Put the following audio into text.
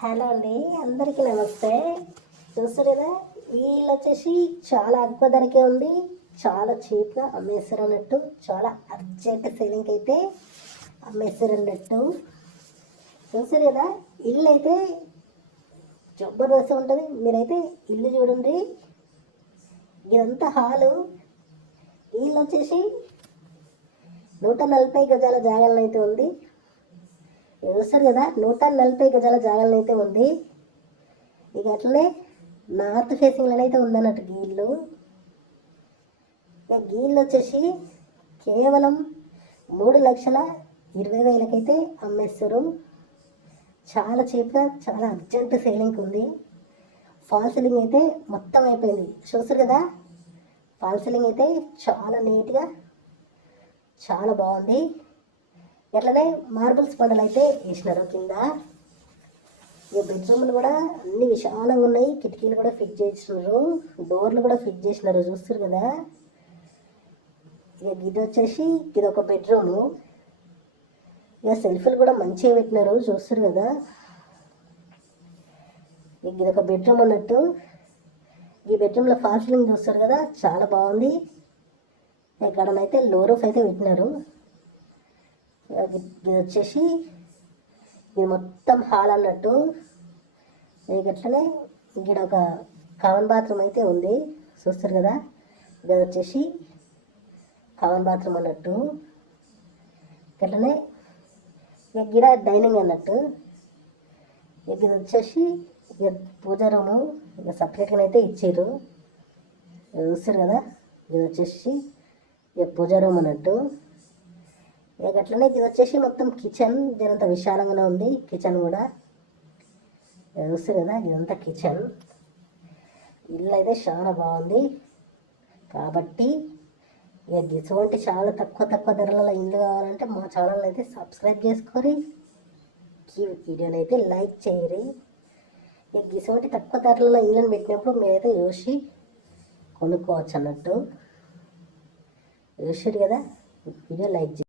Hello అండి, అందరికీ నమస్తే. చూస్తారు కదా, వీళ్ళు వచ్చేసి చాలా ఎక్కువ ధరకే ఉంది, చాలా చీప్గా అమ్మేస్తారు అన్నట్టు, చాలా అర్జెంట్ సేలింగ్కి అయితే అమ్మేస్తారు అన్నట్టు. చూస్తారు కదా, ఇల్లు అయితే జబర్దస్త్ ఉంటుంది. మీరైతే ఇల్లు చూడండి, ఇదంతా హాలు. వీళ్ళు వచ్చేసి 140 గజాల జాగాలను అయితే ఉంది. చూస్తారు కదా, 140 గజాల జాగాలను అయితే ఉంది. ఇక అట్లనే నార్త్ ఫేసింగ్లో అయితే ఉందన్నట్టు గీళ్ళు. ఇక గీళ్ళు వచ్చేసి కేవలం 3,20,000కైతే అమ్మేస్తారు. చాలా చీప్గా, చాలా అర్జెంట్ సేలింగ్కి ఉంది. ఫాల్ సీలింగ్ అయితే మొత్తం అయిపోయింది. చూస్తారు కదా, ఫాల్ సీలింగ్ అయితే చాలా నీట్గా, చాలా బాగుంది. ఎట్లనే మార్బుల్స్ బండలు అయితే వేసినారు కింద. ఇక బెడ్రూమ్లు కూడా అన్ని విశాలంగా ఉన్నాయి. కిటికీలు కూడా ఫిట్ చేసినారు, డోర్లు కూడా ఫిట్ చేసినారు. చూస్తారు కదా. ఇక ఇది వచ్చేసి ఇది ఒక బెడ్రూము. ఇక సెల్ఫ్లు కూడా మంచిగా పెట్టినారు. చూస్తారు కదా, ఇక ఇది ఒక బెడ్రూమ్ అన్నట్టు. ఈ బెడ్రూమ్లో ఫాల్ సీలింగ్ చూస్తారు కదా, చాలా బాగుంది. ఇక్కడనైతే లో రూఫ్ అయితే పెట్టినారు. ఇది వచ్చేసి ఇది మొత్తం హాల్ అన్నట్టు. ఇక అట్లనే ఇక్కడ ఒక కామన్ బాత్రూమ్ అయితే ఉంది. చూస్తారు కదా, ఇది వచ్చేసి కామన్ బాత్రూమ్ అన్నట్టు. అట్లనే ఇక్కడ డైనింగ్ అన్నట్టు. ఇక ఇది వచ్చేసి ఇక పూజా రూము. ఇక సపరేట్గా అయితే ఇచ్చారు. చూస్తారు కదా, ఇది వచ్చేసి ఇక పూజా రూమ్ అన్నట్టు. ఇక అట్లనే ఇది వచ్చేసి మొత్తం కిచెన్. జరంత విశాలంగానే ఉంది కిచెన్ కూడా. చూస్తారు కదా, ఇదంతా కిచెన్. ఇల్లు అయితే చాలా బాగుంది. కాబట్టి ఇక ఇటువంటి చాలా తక్కువ ధరల ఇల్లు కావాలంటే మా ఛానల్ అయితే సబ్స్క్రైబ్ చేసుకొని ఈ వీడియోని అయితే లైక్ చేయరు. ఇక ఇటువంటి తక్కువ ధరల ఇళ్ళని పెట్టినప్పుడు మీరైతే చూసి కొనుక్కోవచ్చు అన్నట్టు. చూసారు కదా, వీడియో లైక్ చేయండి.